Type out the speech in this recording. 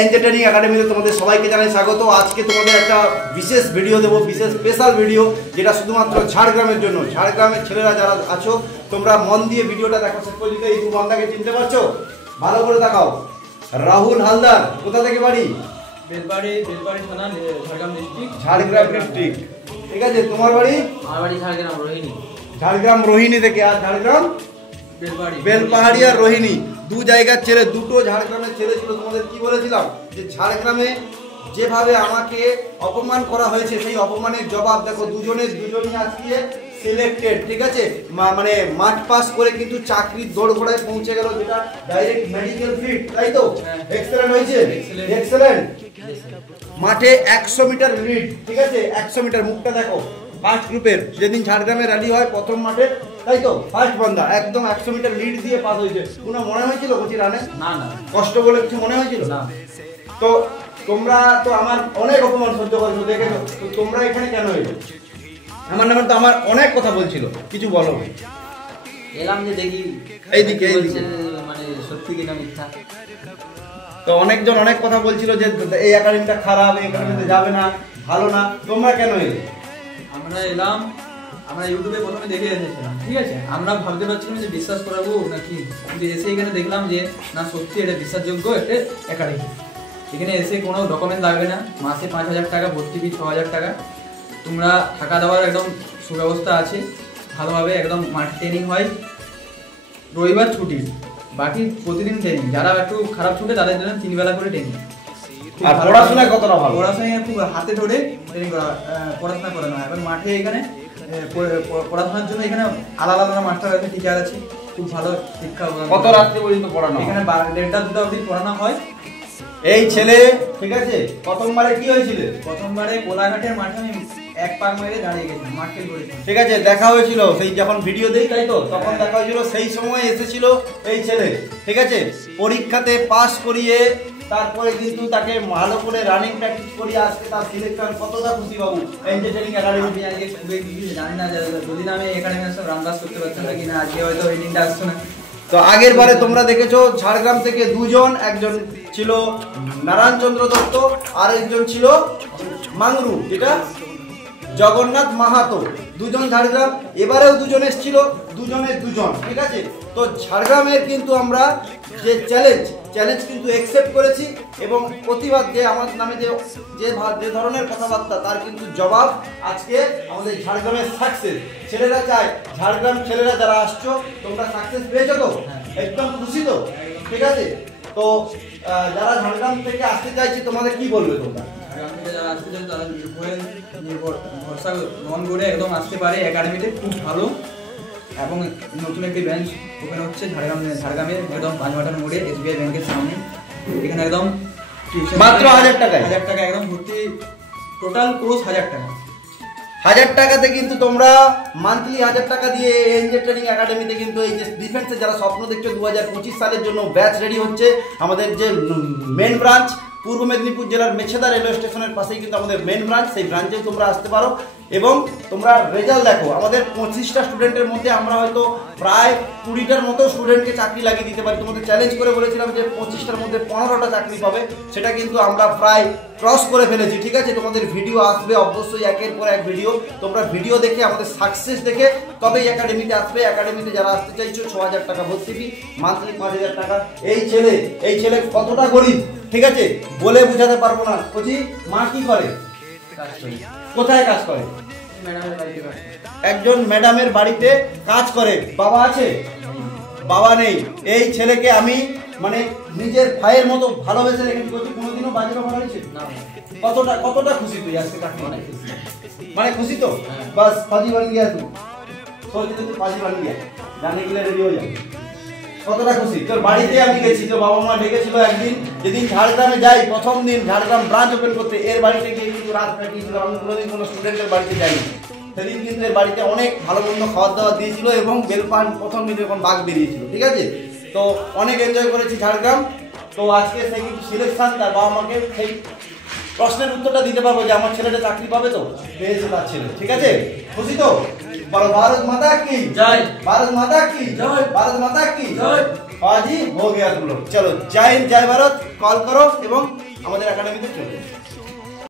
Engineering একাডেমিতে তোমাদের সবাইকে জানাই স্বাগত। আজকে তোমাদের একটা বিশেষ ভিডিও দেবো, বিশেষ স্পেশাল ভিডিও, যেটা শুধুমাত্র ঝাড়গ্রামের জন্য। ঝাড়গ্রামের ছেলেরা যারা আছো তোমরা মন দিয়ে ভিডিওটা দেখো শেষ পর্যন্ত। এই দু বান্দাকে চিনতে পারছো? ভালো করে দেখাও। রাহুল হালদার, কোথা থেকে বাড়ি? বেলবাড়ি থানা, ঝাড়গ্রাম ডিস্ট্রিক্ট। ঝাড়গ্রাম ডিস্ট্রিক্ট, ঠিক আছে। তোমার বাড়ি? আমার বাড়ি ঝাড়গ্রাম রোহিণী। ঝাড়গ্রাম রোহিণী থেকে। আর ঝাড়গ্রাম বেলপাহাড়ি আর রোহিণী, দু জায়গার ছেলে, দুটো ঝাড়গ্রামের ছেলে ছিল। তোমাদের কি বলেছিলাম যে ঝাড়গ্রামে যেভাবে আমাকে অপমান করা হয়েছে সেই অপমানের জবাব দেখো। দুজনই আজকে সিলেক্টেড, ঠিক আছে। মানে মাঠ পাস করে কিন্তু চাকরির দোরগোড়ায় পৌঁছে গেল, যেটা ডাইরেক্ট মেডিকেল ফিট, তাই তো? এক্সেলেন্ট হয়েছে, এক্সেলেন্ট। মাঠে 100 মিটার লিড, ঠিক আছে। 100 মিটার, মুখটা দেখো। ফার্স্ট গ্রুপের যেদিন ঝাড়গ্রামে র্যালি হয় প্রথম মাঠে, তাই তো? ফার্স্ট বান্দা একদম 100 মিটার লিড দিয়ে পাস হয়েছে। কোনো মনে হয়েছিল কোচি রানে? না, কষ্ট বলে কিছু মনে হয়েছিল না। তো তোমরা তো আমার অনেক অপমান সহ্য করেছো, দেখেছো তো। তোমরা এখানে কেন এলো? আমার নামে তো আমার অনেক কথা বলছিল, কিছু বলো। এলাম যে দেখি এইদিকে মানে সত্যি কিনা মিথ্যা। তো অনেকজন অনেক কথা বলছিল যে এই একাডেমিটা খারাপ, এই একাডেমিতে যাবে না, ভালো না। তোমরা কেন এলে? আমরা এলাম, আমরা ইউটিউবে প্রথমে দেখে এসেছিলাম, ঠিক আছে। আমরা ভাবতে পারছিলাম যে বিশ্বাস করাবো নাকি, কিন্তু এসে এখানে দেখলাম যে না, সত্যি এটা বিশ্বাসযোগ্য একটা একাডেমি। এখানে এসে কোনো ডকুমেন্ট লাগবে না, মাসে 5,000 টাকা, ভর্তি ফি 6,000 টাকা। তোমরা থাকা দাওয়ার একদম সুব্যবস্থা আছে, ভালোভাবে একদম মাঠে ট্রেনিং হয়। রবিবার ছুটি, বাকি প্রতিদিন ট্রেনিং। যারা একটু খারাপ ছুটে তাদের জন্য 3 বেলা করে ট্রেনিং। আর পড়াশোনা কতটা ভালো? পড়াশোনা খুব হাতে ধরে ট্রেনিং করা, পড়াশোনা করানো হয়। এবং মাঠে এখানে পড়াশোনার জন্য এখানে আলাদা আলাদা মাস্টার আছে, টিচার আছে, খুব ভালো শিক্ষা। কত রাত্রি পর্যন্ত পড়ানো? এখানে 1:30টা 2টা অবধি পড়ানো হয়। এই ছেলে, ঠিক আছে, প্রথমবারে কি হয়েছিল? প্রথমবারে কোলাঘাটের মাঠে আমি 1 পাক মেরে দাঁড়িয়ে গেছিলাম, মাঠ খেল করেছি, ঠিক আছে। দেখা হয়েছিল সেই যখন ভিডিও দেই, তাই তো? তখন দেখা হয়েছিল, সেই সময় এসেছিল এই ছেলে, ঠিক আছে। পরীক্ষাতে পাস করিয়ে তারপরে কিন্তু তাকে ভালো করে রানিং প্র্যাকটিস করিয়ে আজকে তার সিলেকশন। কতটা খুশি বাবু ইঞ্জিনিয়ারিং একাডেমি? আমি আজকে খুবই জানি না, যদি না আমি এখানে সব রামদাস করতে পারতাম না কিনা, আজকে হয়তো এই দিনটা আসতো না। তো আগের বারে তোমরা দেখেছো ঝাড়গ্রাম থেকে দুজন, একজন ছিল নারায়ণ চন্দ্র দত্ত, আর একজন ছিল মাংরু, যেটা জগন্নাথ মাহাতো। দুজন ঝাড়গ্রাম। এবারেও দুজন এসেছিল, দুজনের দুজন, ঠিক আছে। তো ঝাড়গ্রামের কিন্তু আমরা যে চ্যালেঞ্জ কিন্তু অ্যাকসেপ্ট করেছি, এবং প্রতিবাদ যে আমার নামে যে ধরনের কথাবার্তা, তার কিন্তু জবাব আজকে আমাদের ঝাড়গ্রামের সাকসেস। ছেলেরা চায়, ঝাড়গ্রাম ছেলেরা যারা আসছো তোমরা সাকসেস পেয়েছো তো? একদম খুশি তো? ঠিক আছে। তো যারা ঝাড়গ্রাম থেকে আসতে চাইছে তোমাদের কি বলবে তোমরা? যারা আসতে চান তারা ভরসা মন করে একদম আসতে পারে একাডেমিতে, খুব ভালো। এবং নতুন একটি ব্রাঞ্চ ওপেন হচ্ছে ঝাড়গ্রামে একদম 5 মাথার মোড়ে, SBI ব্যাংকের সামনে। এখানে একদম মাত্র 1,000 টাকায়, 1,000 টাকা একদম ভর্তি, টোটাল কোর্স 1,000 টাকা। 1,000 টাকাতে কিন্তু তোমরা মান্থলি 1,000 টাকা দিয়ে ইঞ্জিনিয়ারিং একাডেমিতে কিন্তু এই যে ডিফেন্সের যারা স্বপ্ন দেখছো 2025 সালের জন্য ব্যাচ রেডি হচ্ছে। আমাদের যে মেন ব্রাঞ্চ পূর্ব মেদিনীপুর জেলার মেছেদা রেলওয়ে স্টেশনের পাশেই কিন্তু আমাদের মেন ব্রাঞ্চ, সেই ব্রাঞ্চেও তোমরা আসতে পারো। এবং তোমরা রেজাল্ট দেখো, আমাদের 25টা স্টুডেন্টের মধ্যে আমরা হয়তো প্রায় 20টার মতো স্টুডেন্টকে চাকরি লাগিয়ে দিতে পারি। তোমাদের চ্যালেঞ্জ করে বলেছিলাম যে 25টার মধ্যে 15টা চাকরি পাবে, সেটা কিন্তু আমরা প্রায় ক্রস করে ফেলেছি, ঠিক আছে। তোমাদের ভিডিও আসবে অবশ্যই, একের পর এক ভিডিও। তোমরা ভিডিও দেখে, আমাদের সাকসেস দেখে তবেই একাডেমিতে আসবে। একাডেমিতে যারা আসতে চাইছো 6,000 টাকা ভর্তি ফি, মান্থলি 5,000 টাকা। এই ছেলে কতটা গরিব, ঠিক আছে, বলে বোঝাতে পারবো না। বুঝি মা কি করে? কোথায় কাজ করে? একজন ম্যাডামের বাড়িতে কাজ করে। বাবা আছে? বাবা নেই। এই ছেলেকে আমি মানে নিজের ভাইয়ের মতো ভালোবেসে রেখেছি। কোনোদিনও বাজে কথা হয়েছে না? কতটা খুশি তুই আজকে? মানে খুশি তো? বাস ফাজি বান গিয়া তুই, সোচে তুই ফাজি বান গিয়া, জানে গেলে রেডি হয়ে যাবে। কতটা খুশি? তোর বাড়িতে আমি গেছি, তোর বাবা মা ডেকেছিল একদিন, যেদিন ঝাড়গ্রামে যাই প্রথম দিন ঝাড়গ্রাম ব্রাঞ্চ ওপেন করতে, এর বাড়িতে গিয়ে কিন্তু রাত কাটিয়েছিল। আমি কোনোদিন কোনো স্টুডেন্টের বাড়িতে যাইনি। সেদিন কিন্তু এর বাড়িতে অনেক ভালো মন্দ খাওয়া দাওয়া দিয়েছিল, এবং বেলপাহাড় প্রথম দিন যখন বাঘ বেরিয়েছিল, ঠিক আছে। তো অনেক এনজয় করেছি ঝাড়গ্রাম। তো আজকে সেই কিন্তু সিলেকশন, তার বাবা মাকে সেই প্রশ্নের উত্তরটা দিতে পারবো যে আমার ছেলেটা চাকরি পাবে তো? পেয়েছে তার ছেলে, ঠিক আছে। খুশি তো? বলো भारत माता की जय, भारत माता की जय, भारत माता की जय। आज ही हो गया तुम लोग। चलो जय हिंद, जय भारत। কল করো এবং আমাদের একাডেমিতে চলে এসো।